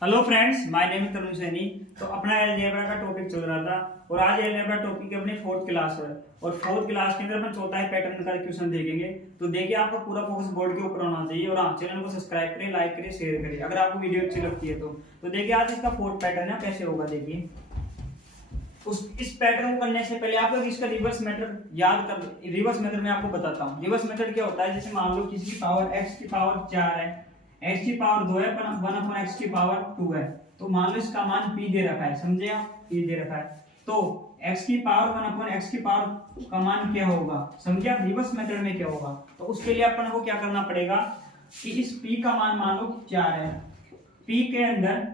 Hello friends, my name है तरुण सैनी। तो अपना अलजेब्रा का टॉपिक चल रहा था और आज अलजेब्रा टॉपिक अपनी फोर्थ क्लास है और फोर्थ क्लास के अंदर अपन चौथा पैटर्न का क्वेश्चन देखेंगे। तो देखिए, आपका पूरा फोकस बोर्ड के ऊपर होना चाहिए और आप चैनल को सब्सक्राइब करें, लाइक करें, शेयर करें अगर आपको वीडियो अच्छी लगती है तो देखिए आज इसका फोर्थ पैटर्न है, कैसे होगा देखिए। इस पैटर्न को करने से पहले आपको इसका रिवर्स मेथड याद कर। रिवर्स मेथड में आपको बताता हूँ रिवर्स मेथड क्या होता है। जैसे मान लो किसी की पावर x की पावर 4 है, x की पावर 2 है, 1/x की पावर 2 है। तो मान लो इसका मान p दे रखा है, समझे आप, p दे रखा है। तो x की पावर 1/x की पावर का मान क्या होगा, समझे आप। रिवर्स मेथड में क्या होगा, तो उसके लिए अपन को क्या करना पड़ेगा कि इस p का मान लो 4 है, p के अंदर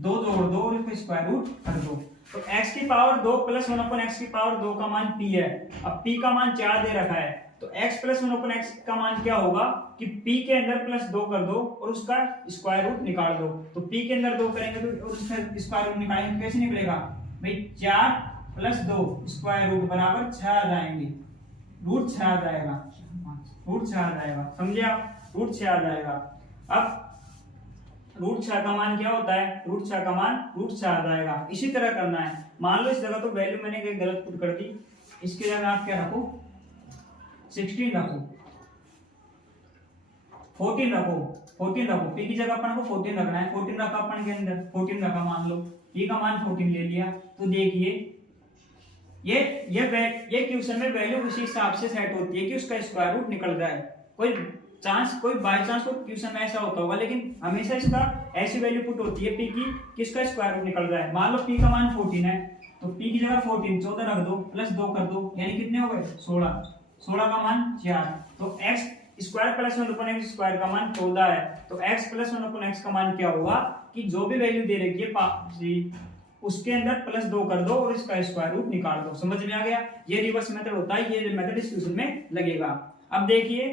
2 जोड़ दो और इसको स्क्वायर रूट कर दो। तो x की पावर 2 प्लस 1/x की पावर 2 का मान p है। अब p का मान 4 दे रखा है, तो x प्लस 1/x का मान क्या होगा कि p के अंदर प्लस 2 कर दो और उसका स्क्वायर रूट निकाल दो। तो p के अंदर 2 करेंगे तो और उसका स्क्वायर रूट निकालेंगे तो कैसे निकलेगा भाई, 4 प्लस 2 स्क्वायर रूट बराबर 6 आ जाएंगे, रूट 6 आ जाएगा, रूट 6 आ जाएगा, समझे आप, रूट 6 आ जाएगा। अब रूट 6 का मान क्या होता है, रूट 6 का मान रूट 6 आ जाएगा। इसी तरह करना है। मान लो इस जगह तो वैल्यू मैंने कहीं गलत पुट कर दी, इसकी जगह आप क्या रखो, 16 रखो, 14 रखो, 14 रखो, p की जगह अपन को 14 रखना है। 14 रखा अपन के अंदर, 14 रखा, मान लो p का मान 14 ले लिया। तो देखिए ये क्वेश्चन में वैल्यू उसी हिसाब से सेट होती है कि उसका स्क्वायर रूट निकल जाए। कोई बाय चांस कोई क्वेश्चन में ऐसा होता होगा, लेकिन हमेशा इसका ऐसी वैल्यू पुट होती है p की कि इसका स्क्वायर रूट निकल जाए। मान लो p का मान 14 है, तो p की जगह 14 14 रख दो, प्लस 2 कर दो, यानी कितने हो गए 16, 16 का मान 4। तो x square plus 1/x square का मान 14 है। तो x प्लस 1/x का मान क्या होगा कि जो भी वैल्यू दे रखी है उसके अंदर प्लस 2 कर दो और इसका स्क्वायर रूट निकाल दो। समझ में आ गया। ये रिवर्स मेथड होता है, ये मेथड इस क्वेश्चन में लगेगा। अब देखिए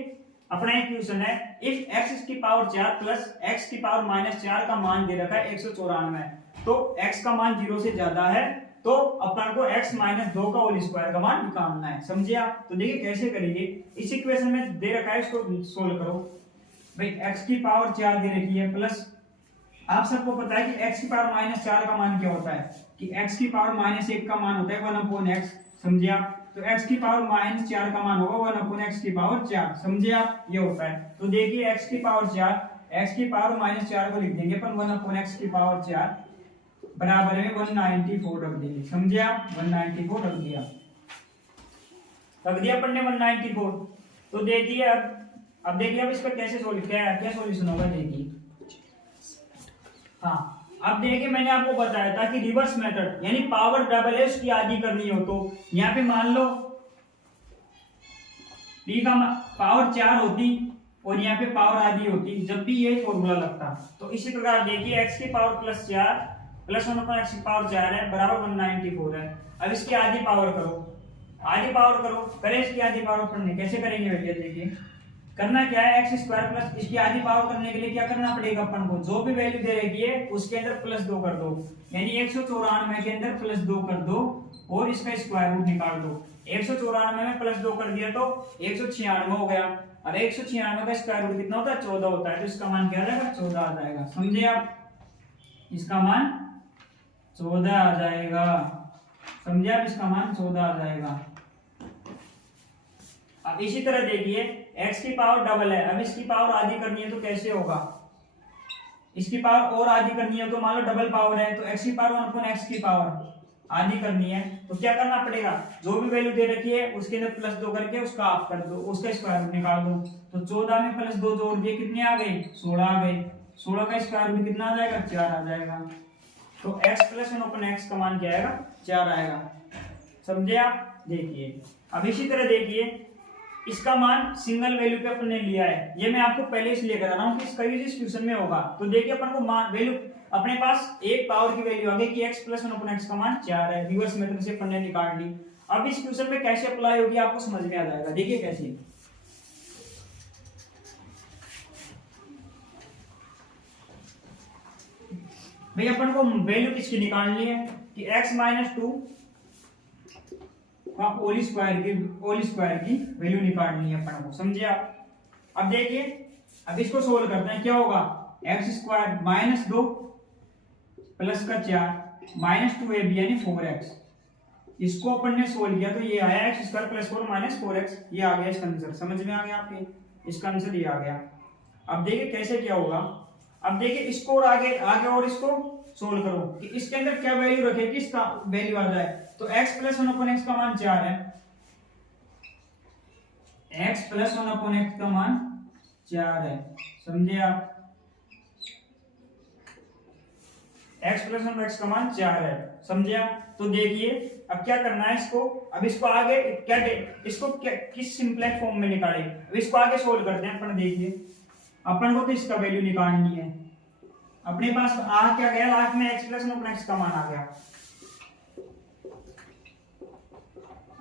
अपना एक क्वेश्चन है, इफ x की पावर 4 प्लस x की पावर -4 का मान दे रखा है 194, तो x का मान 0 से ज्यादा है, तो अपन को x - 2 का होल स्क्वायर का मान निकालना है, समझे आप। तो देखिए कैसे करेंगे। इस इक्वेशन में दे रखा है, इसको सोल्व करो भाई। x की पावर 4 दे रखी है, प्लस आप सबको पता है कि x की पावर -4 का मान क्या होता है कि x की पावर -1 का मान होता है 1/x, समझे आप। तो x की पावर -4 का मान होगा 1/x की पावर 4, समझे आप, ये होता है। तो देखिए x की पावर 4, x की पावर -4 को लिख देंगे अपन 1/x की पावर 4 बराबर में 194 रख देंगे, समझे आप। 194 रख दिया अपन ने 194। तो देखिए अब देखिए अब इसका कैसे सोल्व क्या सॉल्यूशन होगा देखिए। हाँ, अब देखिए मैंने आपको बताया था कि रिवर्स मेथड यानी पावर डबल है उसकी आधी करनी हो, तो यहाँ पे मान लो p का पावर 4 होती और यहाँ पे पावर आधी होती, जब भी ये फॉर्मूला लगता। तो इसी प्रकार देखिए x की पावर +4 प्लस 1/x की पावर 4 है बराबर 194 है। अब इसकी आधी पावर करो, आधी पावर करो, करें इसकी आधी पावर करने, कैसे करेंगे भैया देखिए। करना क्या है, x स्क्वायर प्लस इसकी आधी पावर करने के लिए क्या करना पड़ेगा अपन को, जो भी वैल्यू दे रखी है उसके अंदर प्लस 2 कर दो, यानी 194 के अंदर प्लस 2 कर दो और इसका स्क्वायर रूट निकाल दो। 194 में प्लस 2 कर दिया तो 196 हो गया, और 196 का स्क्वायर रूट कितना होता है 14 होता है, तो इसका मान क्या आ जाएगा 14 आ जाएगा, समझे आप। इसका मान 14 आ जाएगा, समझे आप, इसका मान 14 आ जाएगा। अब इसी तरह देखिए x की पावर डबल है, अब इसकी पावर आधी करनी है तो कैसे होगा, इसकी पावर और आधी करनी है तो मान लो डबल पावर है, तो x की पावर 1/x की पावर आधी करनी है, तो क्या करना पड़ेगा, जो भी वैल्यू दे रखी है उसके अंदर प्लस 2 करके उसका हाफ कर दो, उसका स्क्वायर रूट निकाल दो। तो 14 में प्लस 2 जोड़ दिए, कितने आ गए 16 आ गए, 16 का स्क्वायर रूट कितना आ जाएगा 4 आ जाएगा। तो x प्लस 1/x का मान क्या आएगा 4 आएगा, समझे आप। देखिए अब इसी तरह देखिए इसका मान सिंगल वैल्यू पे अपन ने लिया है, ये मैं आपको पहले इसलिए करा रहा हूँ कि इसका यूज इस क्वेश्चन में होगा। तो देखिए अपन को मान वैल्यू अपने पास एक पावर की वैल्यू आ गई कि x प्लस 1/x का मान 4 है, रिवर्स मेथड से अपन ने निकाल ली। अब इस क्वेश्चन में कैसे अप्लाई होगी आपको समझ में आ जाएगा, देखिए कैसे। भाई अपन को वैल्यू किसकी निकालनी है कि x - 2 का होल स्क्वायर की वैल्यू निकालनी है अपन को, समझे आप। अब देखिए अब इसको सोल्व करते हैं, क्या होगा x² - 2 प्लस का 4 माइनस 2ab यानी 4x। इसको अपन ने सोल्व किया तो ये आया x square plus 4 minus 4x। ये आ गया इसका आंसर, समझ में आ गया आपके, इसका आंसर ये आ गया। अब देखिए कैसे क्या होगा। अब देखिए इसको और आगे आगे और इसको सोल्व करो कि इसके अंदर क्या वैल्यू रखे कि इसका वैल्यू आ जाए। तो x प्लस 1/x का मान 4 है, x प्लस 1/x का मान 4 है, समझे आप। x प्लस 1/x का मान 4 है, समझे आप। तो देखिए अब क्या करना है इसको, अब इसको आगे क्या इसको किस सिंपलेक्स फॉर्म में निकाले। अब इसको आगे सोल्व करते हैं अपन। देखिए अपन को तो इसका वैल्यू निकालनी है। अपने पास आ क्या गया लास्ट में, x प्लस 1/x का मान आ गया।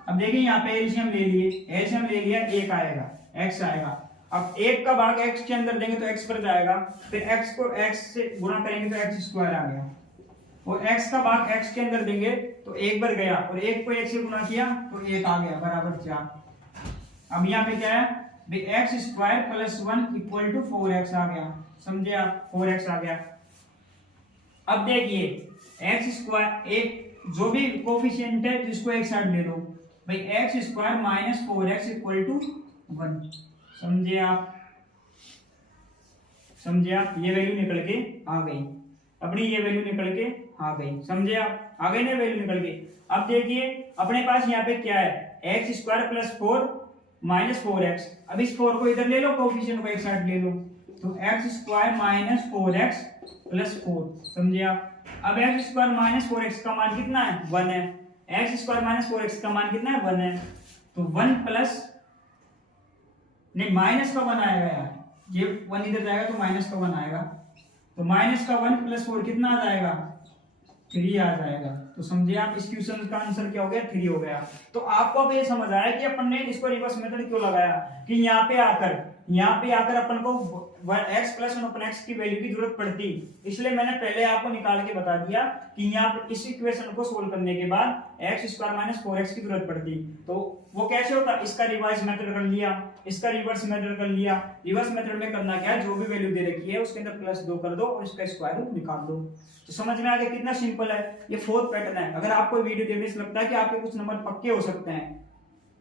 अब देखिए यहाँ पे एलसीएम ले लिए, एलसीएम ले लिया, 1 आएगा, x आएगा। अब 1 का भाग x के अंदर देंगे तो x पर जाएगा, फिर x को x से गुणा करेंगे तो x स्क्वायर आ गया, और x का भाग x के अंदर देंगे तो 1 पर गया, और 1 को 1 से गुणा किया तो 1 आ गया बराबर 4। अब यहाँ पे क्या है भाई, x square plus 1 equal to 4x आ गया, समझे आप, 4x आ गया। अब देखिए x स्क्वायर एक जो भी कोफिशिएंट है जिसको एक साइड ले लो भाई, x square minus 4x equal to 1, समझे आप, समझे आप। ये वैल्यू निकल के आ गई अपनी, ये वैल्यू निकल के आ गई, समझे आप, आ गई ना वैल्यू निकल के। अब देखिए अपने पास यहाँ पे क्या है, x square plus 4 minus 4x। अब इस 4 को इधर ले लो, कोफिशिएंट को एक साइड ले लो, तो x square minus 4x plus 4, समझे आप। अब x स्क्वायर माइनस 4x का मान कितना है, 1 है। x स्क्वायर माइनस 4x का मान कितना है, 1 है। तो 1 प्लस नहीं माइनस का 1 आएगा यार, ये 1 इधर जाएगा तो माइनस का 1 आएगा, तो माइनस का 1 प्लस 4 कितना आ जाएगा, 3 आ जाएगा। तो समझिए आप इस क्वेश्चन का आंसर क्या हो गया, 3 हो गया। तो आपको अब ये समझ आया कि अपन ने इसको रिवर्स मेथड क्यों लगाया, कि यहाँ पे आकर अपन को x प्लस 1/x की वैल्यू की जरूरत पड़ती, इसलिए मैंने पहले आपको निकाल के बता दिया कि यहाँ पे इस इक्वेशन को सोल्व करने के बाद x स्क्वायर माइनस 4x की जरूरत पड़ती। तो वो कैसे होता, इसका रिवाइज मेथड कर लिया, इसका रिवर्स मेथड कर लिया। रिवर्स मेथड में करना क्या है, जो भी वैल्यू दे रखी है उसके अंदर प्लस 2 कर दो और इसका स्क्वायर रूट निकाल दो। तो समझ में आ गया कितना सिंपल है। ये 4th पैटर्न है। अगर आपको वीडियो देखने से लगता है कि आपके कुछ नंबर पक्के हो सकते हैं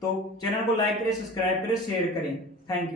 तो चैनल को लाइक करें, सब्सक्राइब करें, शेयर करें। Thank you.